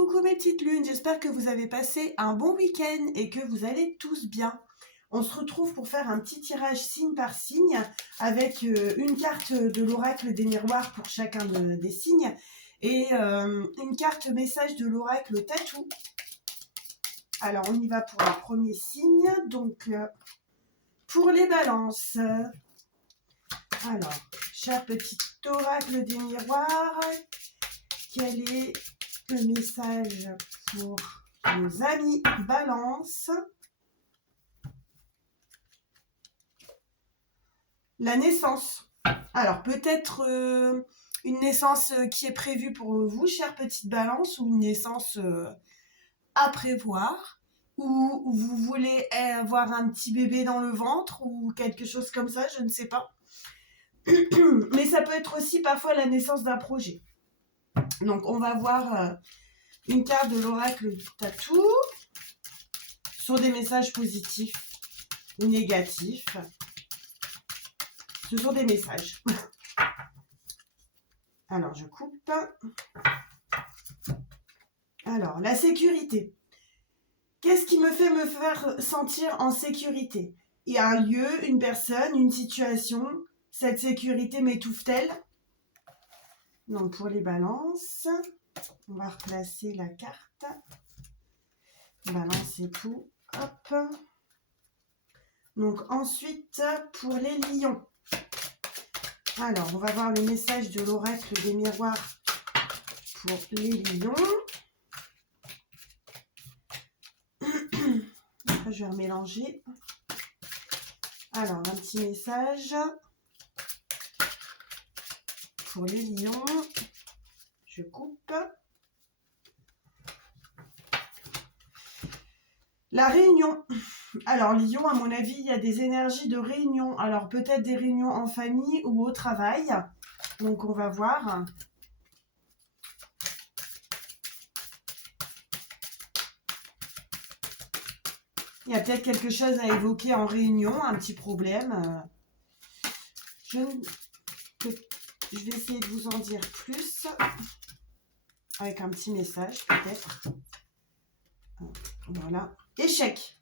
Coucou mes petites lunes, j'espère que vous avez passé un bon week-end et que vous allez tous bien. On se retrouve pour faire un petit tirage signe par signe avec une carte de l'oracle des miroirs pour chacun des signes et une carte message de l'oracle tatou. Alors on y va pour le premier signe, donc pour les balances. Alors, cher petit oracle des miroirs, quel est le message pour nos amis Balance? La naissance. Alors peut-être une naissance qui est prévue pour vous, chère petite Balance, ou une naissance à prévoir, ou vous voulez avoir un petit bébé dans le ventre, ou quelque chose comme ça, je ne sais pas. Mais ça peut être aussi parfois la naissance d'un projet. Donc on va voir une carte de l'oracle tatou sur des messages positifs ou négatifs. Ce sont des messages. Alors je coupe. Alors la sécurité. Qu'est-ce qui me faire sentir en sécurité? Il y a un lieu, une personne, une situation. Cette sécurité m'étouffe-t-elle? Donc pour les balances, on va replacer la carte. Balance et tout. Hop. Donc ensuite, pour les lions. Alors, on va voir le message de l'oracle des miroirs pour les lions. Après, je vais remélanger. Alors, un petit message pour les lions. Je coupe. La réunion. Alors, Lion, à mon avis, il y a des énergies de réunion. Alors, peut-être des réunions en famille ou au travail. Donc, on va voir. Il y a peut-être quelque chose à évoquer en réunion, un petit problème. Je vais essayer de vous en dire plus. Avec un petit message, peut-être. Voilà. Échec.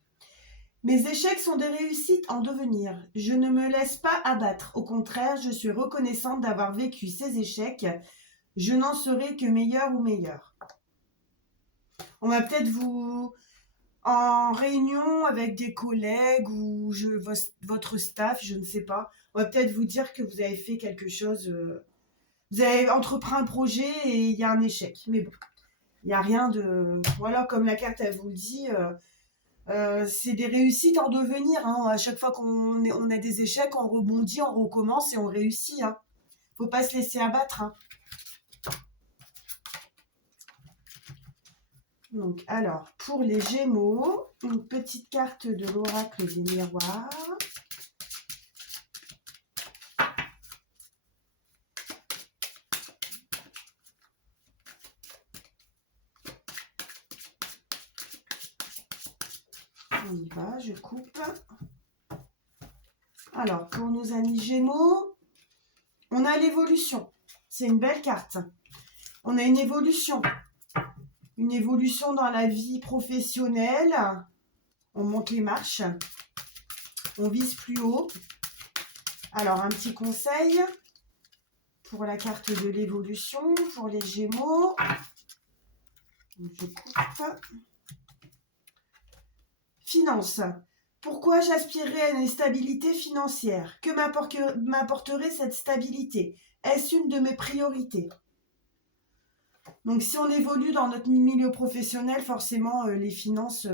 Mes échecs sont des réussites en devenir. Je ne me laisse pas abattre. Au contraire, je suis reconnaissante d'avoir vécu ces échecs. Je n'en serai que meilleure ou meilleure. On va peut-être vous... En réunion avec des collègues ou votre staff, je ne sais pas. On va peut-être vous dire que vous avez fait quelque chose... vous avez entrepris un projet et il y a un échec. Mais bon, il n'y a rien de... Voilà, comme la carte, elle vous le dit... c'est des réussites en devenir. Hein. À chaque fois qu'on a des échecs, on rebondit, on recommence et on réussit. Hein. Faut pas se laisser abattre. Hein. Donc, alors, pour les Gémeaux, une petite carte de l'oracle des miroirs. On y va, je coupe. Alors, pour nos amis Gémeaux, on a l'évolution. C'est une belle carte. On a une évolution. Une évolution dans la vie professionnelle. On monte les marches. On vise plus haut. Alors, un petit conseil pour la carte de l'évolution, pour les Gémeaux. Je coupe. Finances. Pourquoi j'aspirerais à une stabilité financière? Que m'apporterait cette stabilité? Est-ce une de mes priorités? Donc, si on évolue dans notre milieu professionnel, forcément, les finances,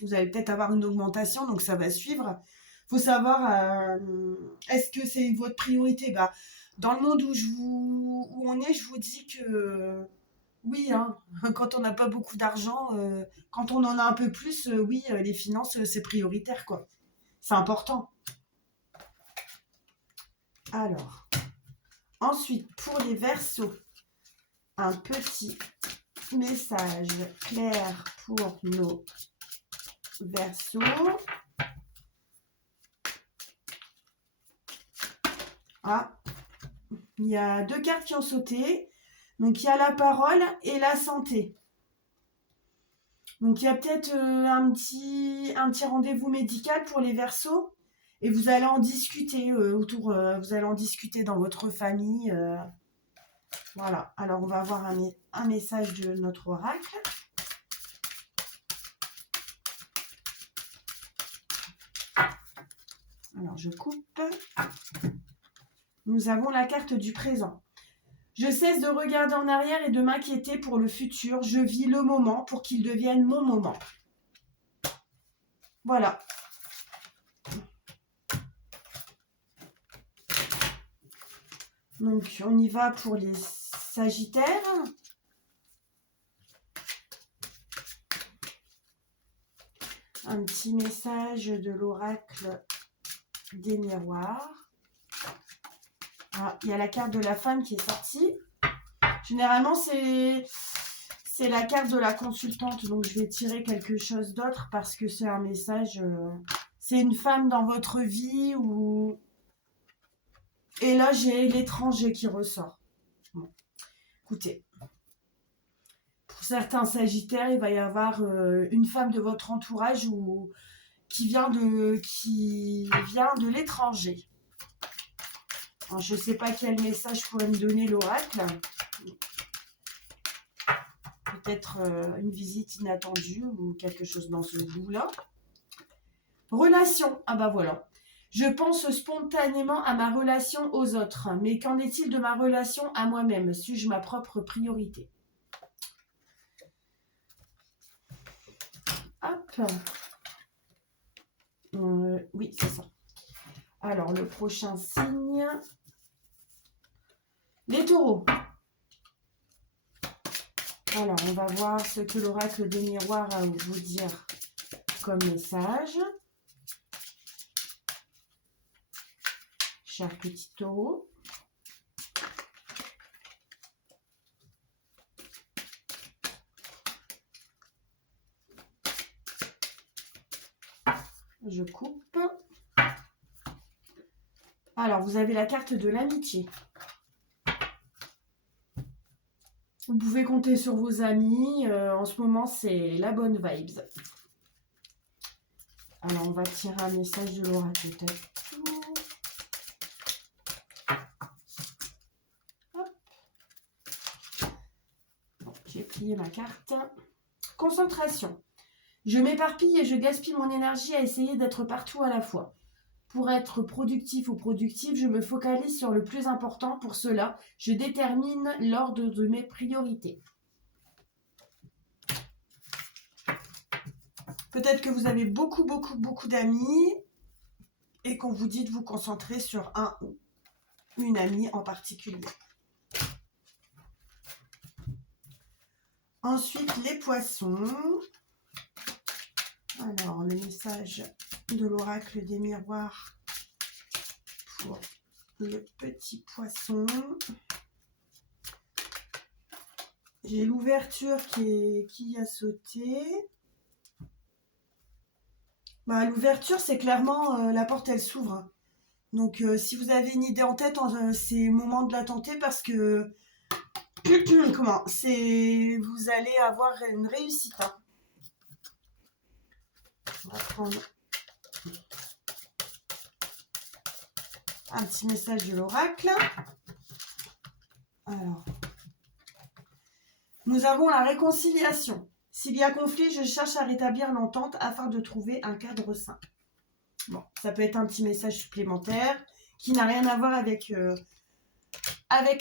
vous allez peut-être avoir une augmentation, donc ça va suivre. Il faut savoir, est-ce que c'est votre priorité? Dans le monde où on est, je vous dis que oui, hein, quand on n'a pas beaucoup d'argent, quand on en a un peu plus, oui, les finances, c'est prioritaire, quoi. C'est important. Alors, ensuite, pour les Verseaux, un petit message clair pour nos Verseaux. Ah, il y a deux cartes qui ont sauté. Donc, il y a la parole et la santé. Donc, il y a peut-être un petit rendez-vous médical pour les Verseaux. Et vous allez en discuter vous allez en discuter dans votre famille. Voilà. Alors, on va avoir un message de notre oracle. Alors, je coupe. Nous avons la carte du présent. Je cesse de regarder en arrière et de m'inquiéter pour le futur. Je vis le moment pour qu'il devienne mon moment. Voilà. Donc, on y va pour les Sagittaires. Un petit message de l'oracle des miroirs. Ah, il y a la carte de la femme qui est sortie. Généralement, c'est la carte de la consultante. Donc, je vais tirer quelque chose d'autre parce que c'est un message... c'est une femme dans votre vie ou... Et là, j'ai l'étranger qui ressort. Bon. Écoutez, pour certains Sagittaires, il va y avoir une femme de votre entourage qui vient de l'étranger. Je ne sais pas quel message pourrait me donner l'oracle. Peut-être une visite inattendue ou quelque chose dans ce goût-là. Relation. Ah bah voilà. Je pense spontanément à ma relation aux autres. Mais qu'en est-il de ma relation à moi-même? Suis-je ma propre priorité? Hop. Oui, c'est ça. Alors, le prochain signe. Les taureaux. Alors, on va voir ce que l'oracle des miroirs a à vous dire comme message. Cher petit taureau. Je coupe. Alors, vous avez la carte de l'amitié. Vous pouvez compter sur vos amis. En ce moment, c'est la bonne vibes. Alors, on va tirer un message de l'oracle. Bon, j'ai plié ma carte. Concentration. Je m'éparpille et je gaspille mon énergie à essayer d'être partout à la fois. Pour être productif ou productive, je me focalise sur le plus important. Pour cela, je détermine l'ordre de mes priorités. Peut-être que vous avez beaucoup d'amis et qu'on vous dit de vous concentrer sur un ou une amie en particulier. Ensuite, les poissons. Alors, le message de l'oracle des miroirs pour le petit poisson. J'ai l'ouverture qui a sauté. Bah, l'ouverture, c'est clairement la porte, elle s'ouvre. Donc, si vous avez une idée en tête, c'est le moment de la tenter parce que vous allez avoir une réussite. Hein. On va prendre un petit message de l'oracle. Alors, nous avons la réconciliation. S'il y a conflit, je cherche à rétablir l'entente afin de trouver un cadre sain. Bon, ça peut être un petit message supplémentaire qui n'a rien à voir avec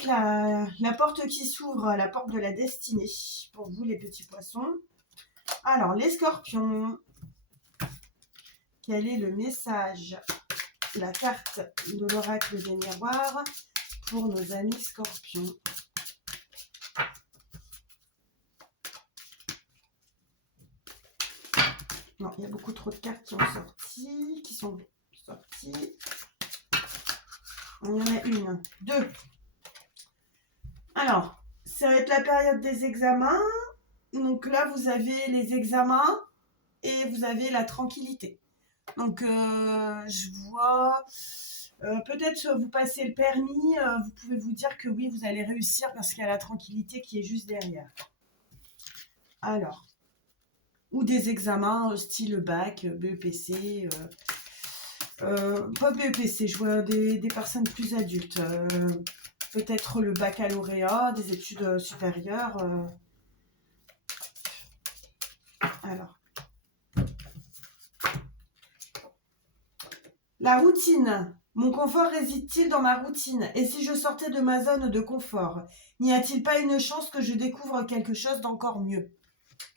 la porte qui s'ouvre, la porte de la destinée. Pour vous, les petits poissons. Alors, les scorpions. Quel est le message, la carte de l'oracle des miroirs pour nos amis scorpions? Non, il y a beaucoup trop de cartes qui sont sorties. Il y en a une, deux. Alors, ça va être la période des examens. Donc là, vous avez les examens et vous avez la tranquillité. Donc, je vois Peut-être vous passez le permis, vous pouvez vous dire que oui, vous allez réussir parce qu'il y a la tranquillité qui est juste derrière. Alors, ou des examens style bac, BEPC, pas BEPC, je vois des personnes plus adultes. Peut-être le baccalauréat, des études supérieures. Alors, la routine. Mon confort réside-t-il dans ma routine? Et si je sortais de ma zone de confort, n'y a-t-il pas une chance que je découvre quelque chose d'encore mieux?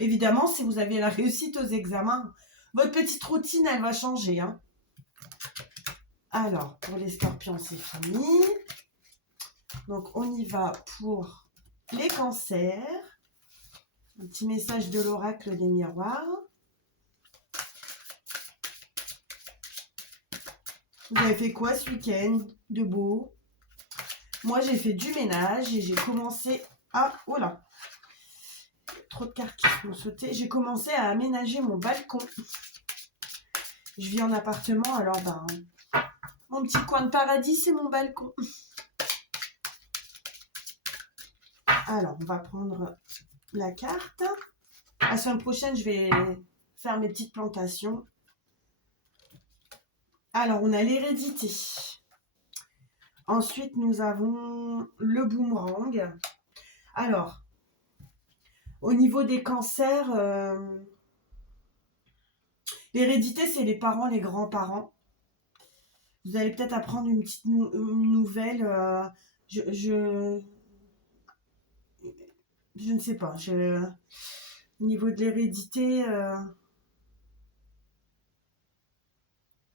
Évidemment, si vous avez la réussite aux examens, votre petite routine, elle va changer. Hein. Alors, pour les scorpions, c'est fini. Donc, on y va pour les cancers. Un petit message de l'oracle des miroirs. Vous avez fait quoi ce week-end de beau? Moi, j'ai fait du ménage et j'ai commencé à... Oh là! Trop de cartes qui sont sautées. J'ai commencé à aménager mon balcon. Je vis en appartement, alors ben... Mon petit coin de paradis, c'est mon balcon. Alors, on va prendre la carte. La semaine prochaine, je vais faire mes petites plantations. Alors, on a l'hérédité. Ensuite, nous avons le boomerang. Alors, au niveau des cancers, l'hérédité, c'est les parents, les grands-parents. Vous allez peut-être apprendre une petite nouvelle. Je ne sais pas. Au niveau de l'hérédité,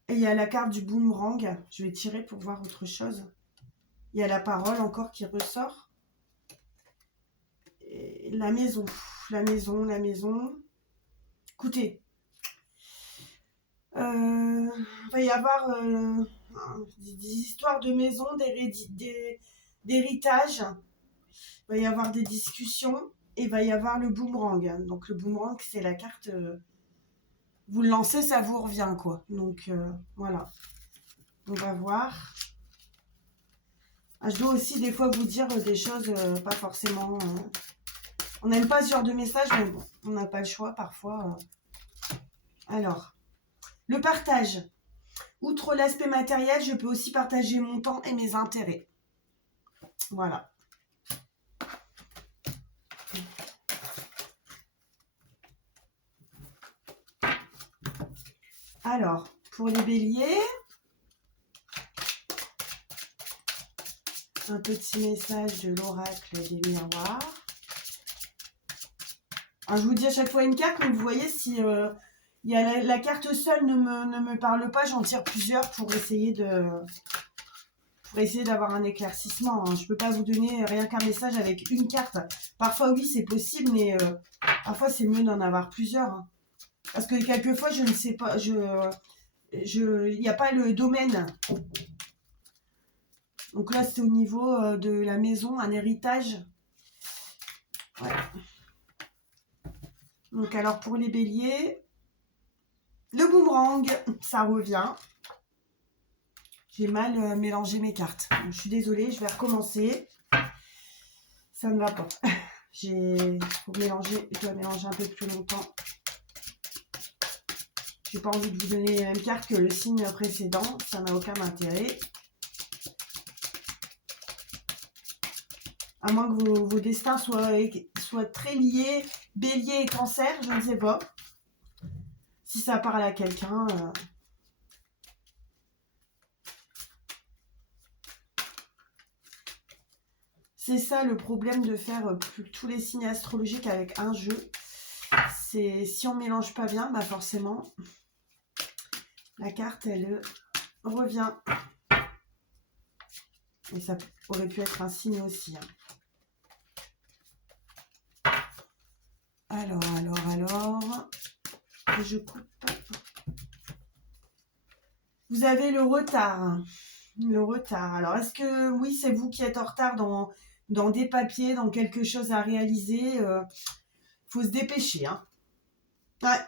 il y a la carte du boomerang. Je vais tirer pour voir autre chose. Il y a la parole encore qui ressort. Et la maison. Écoutez, il va y avoir des histoires de maison, d'héritage. Il va y avoir des discussions et il va y avoir le boomerang. Donc le boomerang, c'est la carte... vous le lancez, ça vous revient, quoi. Donc voilà. On va voir. Je dois aussi des fois vous dire des choses pas forcément... on n'aime pas ce genre de message, mais bon, on n'a pas le choix parfois. Alors, le partage. Outre l'aspect matériel, je peux aussi partager mon temps et mes intérêts. Voilà. Alors, pour les béliers, un petit message de l'oracle des miroirs. Alors, je vous dis à chaque fois une carte, mais vous voyez, si il y a la carte seule ne me parle pas, j'en tire plusieurs pour essayer d'avoir un éclaircissement. Hein. Je ne peux pas vous donner rien qu'un message avec une carte. Parfois, oui, c'est possible, mais parfois, c'est mieux d'en avoir plusieurs. Hein. Parce que quelquefois, je ne sais pas, il n'y a pas le domaine. Donc là, c'est au niveau de la maison, un héritage. Ouais. Donc alors, pour les béliers, le boomerang, ça revient. J'ai mal mélangé mes cartes. Je suis désolée, je vais recommencer. Ça ne va pas. Pour mélanger, je dois mélanger un peu plus longtemps. J'ai pas envie de vous donner les mêmes cartes que le signe précédent. Ça n'a aucun intérêt. À moins que vos destins soient très liés, bélier et cancer, je ne sais pas. Si ça parle à quelqu'un... C'est ça le problème de faire tous les signes astrologiques avec un jeu. C'est si on ne mélange pas bien, bah forcément, la carte, elle revient. Et ça aurait pu être un signe aussi. Hein. Alors, je coupe. Vous avez le retard. Le retard. Alors, est-ce que, oui, c'est vous qui êtes en retard dans des papiers, dans quelque chose à réaliser? Faut se dépêcher. Hein. Ouais.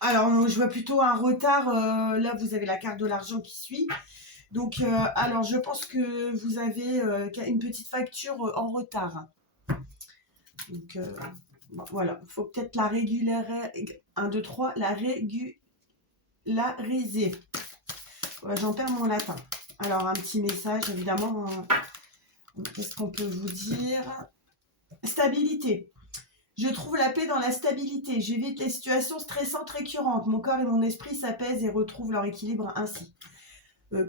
Alors, je vois plutôt un retard. Là, vous avez la carte de l'argent qui suit. Donc, alors, je pense que vous avez une petite facture en retard. Donc, bon, voilà, il faut peut-être la régulariser. 1, 2, 3, la régulariser. Ouais, j'en perds mon latin. Alors, un petit message, évidemment. Qu'est-ce qu'on peut vous dire? Stabilité. Je trouve la paix dans la stabilité. J'évite les situations stressantes récurrentes. Mon corps et mon esprit s'apaisent et retrouvent leur équilibre ainsi.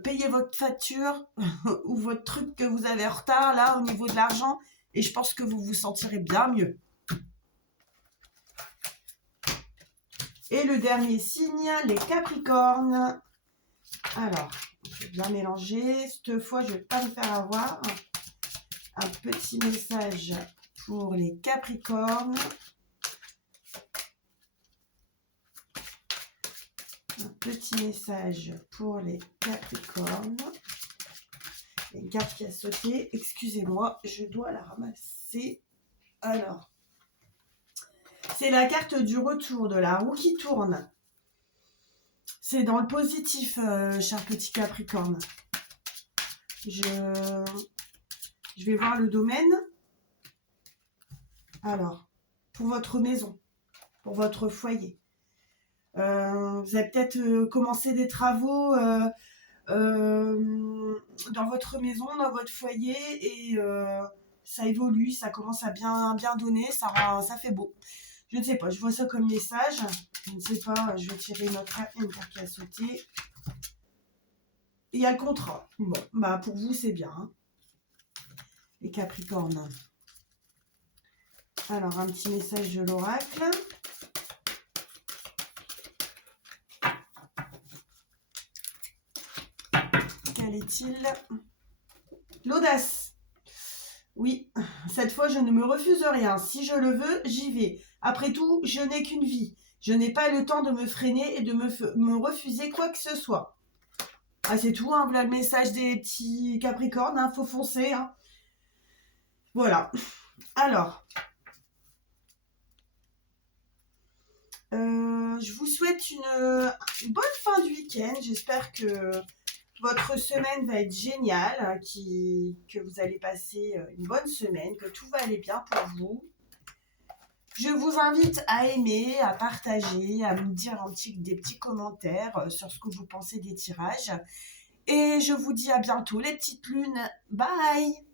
Payez votre facture ou votre truc que vous avez en retard là au niveau de l'argent et je pense que vous vous sentirez bien mieux. Et le dernier signe, les Capricornes. Alors, je vais bien mélanger. Cette fois, je ne vais pas me faire avoir. Un petit message pour les Capricornes. Un petit message pour les Capricornes. Il y a une carte qui a sauté. Excusez-moi, je dois la ramasser. Alors, c'est la carte du retour de la roue qui tourne. C'est dans le positif, cher petit Capricorne. Je vais voir le domaine. Alors, pour votre maison, pour votre foyer. Vous avez peut-être commencé des travaux dans votre maison, dans votre foyer et ça évolue, ça commence à bien donner, ça fait beau. Je ne sais pas, je vois ça comme message. Je ne sais pas, je vais tirer une carte qui a sauté. Il y a le contrat. Bon, bah pour vous, c'est bien. Hein. Les Capricornes. Alors, un petit message de l'oracle. Quel est-il? L'audace. Oui, cette fois, je ne me refuse rien. Si je le veux, j'y vais. Après tout, je n'ai qu'une vie. Je n'ai pas le temps de me freiner et de me refuser quoi que ce soit. Ah, c'est tout, hein, voilà le message des petits Capricornes, hein, faut foncer. Hein. Voilà. Alors, je vous souhaite une bonne fin du week-end. J'espère que votre semaine va être géniale, que vous allez passer une bonne semaine, que tout va aller bien pour vous. Je vous invite à aimer, à partager, à me dire des petits commentaires sur ce que vous pensez des tirages. Et je vous dis à bientôt les petites lunes. Bye!